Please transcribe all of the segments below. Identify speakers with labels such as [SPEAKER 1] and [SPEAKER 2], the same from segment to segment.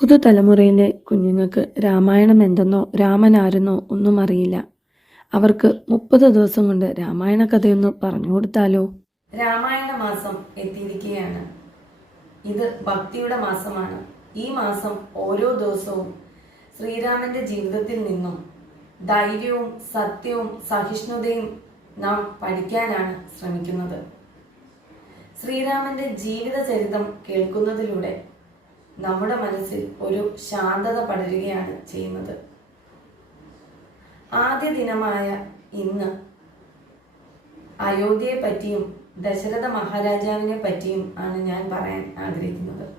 [SPEAKER 1] പുതുതലമുറയിലെ കുഞ്ഞുങ്ങൾക്ക് രാമായണം എന്തെന്നോ രാമൻ ആരെന്നോ ഒന്നും അറിയില്ല. അവർക്ക് മുപ്പത് ദിവസം കൊണ്ട് രാമായണ കഥയൊന്ന് പറഞ്ഞു കൊടുത്താലോ?
[SPEAKER 2] രാമായണ മാസം എത്തിയിരിക്കുകയാണ്. ഇത് ഭക്തിയുടെ മാസമാണ്. ഈ മാസം ഓരോ ദിവസവും ശ്രീരാമന്റെ ജീവിതത്തിൽ നിന്നും ധൈര്യവും സത്യവും സഹിഷ്ണുതയും നാം പഠിക്കാനാണ് ശ്രമിക്കുന്നത്. ശ്രീരാമന്റെ ജീവിത ചരിതം കേൾക്കുന്നതിലൂടെ നമ്മുടെ മനസ്സിൽ ഒരു ശാന്തത പടരുകയാണ് ചെയ്യുന്നത്. ആദ്യ ദിനമായ ഇന്ന് അയോധ്യയെ പറ്റിയും ദശരഥ മഹാരാജാവിനെ പറ്റിയും ആണ് ഞാൻ പറയാൻ ആഗ്രഹിക്കുന്നത്.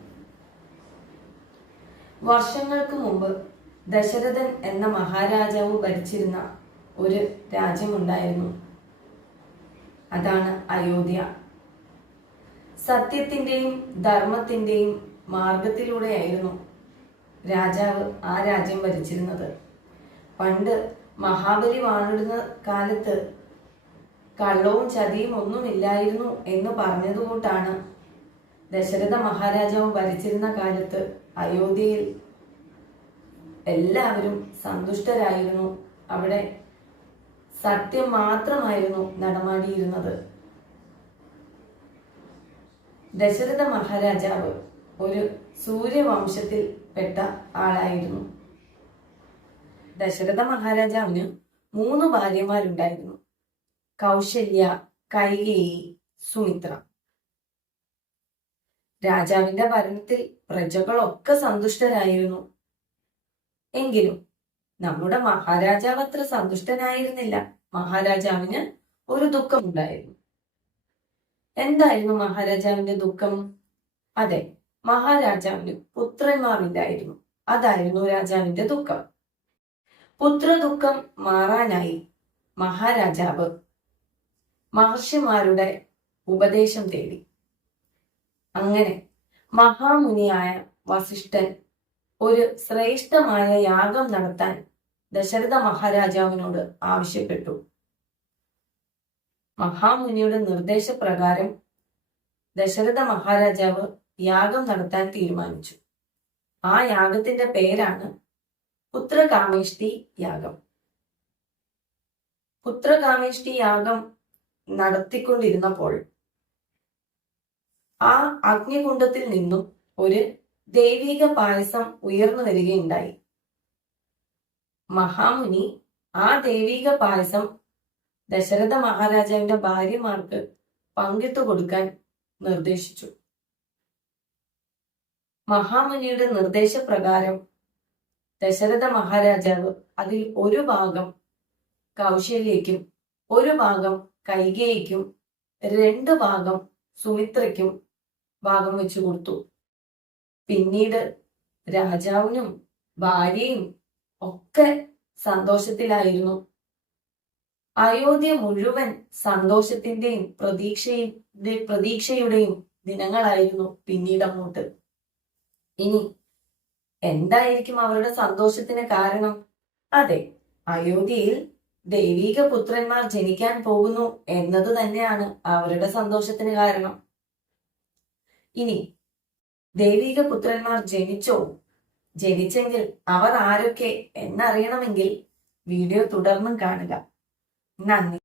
[SPEAKER 2] വർഷങ്ങൾക്ക് മുമ്പ് ദശരഥൻ എന്ന മഹാരാജാവ് ഭരിച്ചിരുന്ന ഒരു രാജ്യമുണ്ടായിരുന്നു. അതാണ് അയോധ്യ. സത്യത്തിന്റെയും ധർമ്മത്തിന്റെയും മാർഗത്തിലൂടെയായിരുന്നു രാജാവ് ആ രാജ്യം ഭരിച്ചിരുന്നത്. പണ്ട് മഹാബലി വാണിടുന്ന കാലത്ത് കള്ളവും ചതിയും ഒന്നുമില്ലായിരുന്നു എന്ന് പറഞ്ഞതുകൊണ്ടാണ് ദശരഥ മഹാരാജാവ് ഭരിച്ചിരുന്ന കാലത്ത് അയോധ്യയിൽ എല്ലാവരും സന്തുഷ്ടരായിരുന്നു. അവിടെ സത്യം മാത്രമായിരുന്നു നടമാടിയിരുന്നത്. ദശരഥ മഹാരാജാവ് ഒരു സൂര്യവംശത്തിൽ പെട്ട ആളായിരുന്നു. ദശരഥ മഹാരാജാവിന് മൂന്ന് ഭാര്യമാരുണ്ടായിരുന്നു. കൗശല്യ കൈകേയി സുമിത്ര. രാജാവിന്റെ ഭരണത്തിൽ പ്രജകളൊക്കെ സന്തുഷ്ടരായിരുന്നു. എങ്കിലും നമ്മുടെ മഹാരാജാവ് അത്ര സന്തുഷ്ടനായിരുന്നില്ല. മഹാരാജാവിന് ഒരു ദുഃഖമുണ്ടായിരുന്നു. എന്തായിരുന്നു മഹാരാജാവിന്റെ ദുഃഖം? അതെ മഹാരാജാവിന് പുത്രന്മാരില്ലായിരുന്നു അതായിരുന്നു രാജാവിന്റെ ദുഃഖം. പുത്രദുഃഖം മാറാനായി മഹാരാജാവ് മഹർഷിമാരുടെ ഉപദേശം തേടി. അങ്ങനെ മഹാമുനിയായ വസിഷ്ഠൻ ഒരു ശ്രേഷ്ഠമായ യാഗം നടത്താൻ ദശരഥ മഹാരാജാവിനോട് ആവശ്യപ്പെട്ടു. മഹാമുനിയുടെ നിർദ്ദേശപ്രകാരം ദശരഥ മഹാരാജാവ് യാഗം നടത്താൻ തീരുമാനിച്ചു. ആ യാഗത്തിന്റെ പേരാണ് പുത്രകാമേഷ്ടി യാഗം. പുത്രകാമേഷ്ടി യാഗം നടത്തിക്കൊണ്ടിരുന്നപ്പോൾ ആ അഗ്നികുണ്ഡത്തിൽ നിന്നും ഒരു ദൈവിക പായസം ഉയർന്നു വരികയുണ്ടായി. മഹാമുനി ആ ദൈവിക പായസം ദശരഥ മഹാരാജാവിന്റെ ഭാര്യമാർക്ക് പങ്കിട്ടു കൊടുക്കാൻ നിർദ്ദേശിച്ചു. മഹാമുനിയുടെ നിർദ്ദേശപ്രകാരം ദശരഥ മഹാരാജാവ് അതിൽ ഒരു ഭാഗം കൗശല്യയ്ക്കും ഒരു ഭാഗം കൈകേയിക്കും രണ്ട് ഭാഗം സുമിത്രയ്ക്കും ഭാഗം വെച്ചു കൊടുത്തു. പിന്നീട് രാജാവിനും ഭാര്യയും ഒക്കെ സന്തോഷത്തിലായിരുന്നു. അയോധ്യ മുഴുവൻ സന്തോഷത്തിന്റെയും പ്രതീക്ഷയും പ്രതീക്ഷയുടെയും ദിനങ്ങളായിരുന്നു പിന്നീട് അങ്ങോട്ട്. ഇനി എന്തായിരിക്കും അവരുടെ സന്തോഷത്തിന് കാരണം? അതെ അയോധ്യയിൽ ദൈവീക പുത്രന്മാർ ജനിക്കാൻ പോകുന്നു എന്നത് തന്നെയാണ് അവരുടെ സന്തോഷത്തിന് കാരണം. ഇനി ദൈവിക പുത്രന്മാർ ജനിച്ചോ? ജനിച്ചെങ്കിൽ അവർ ആരൊക്കെ എന്നറിയണമെങ്കിൽ വീഡിയോ തുടർന്നും കാണുക. നന്ദി.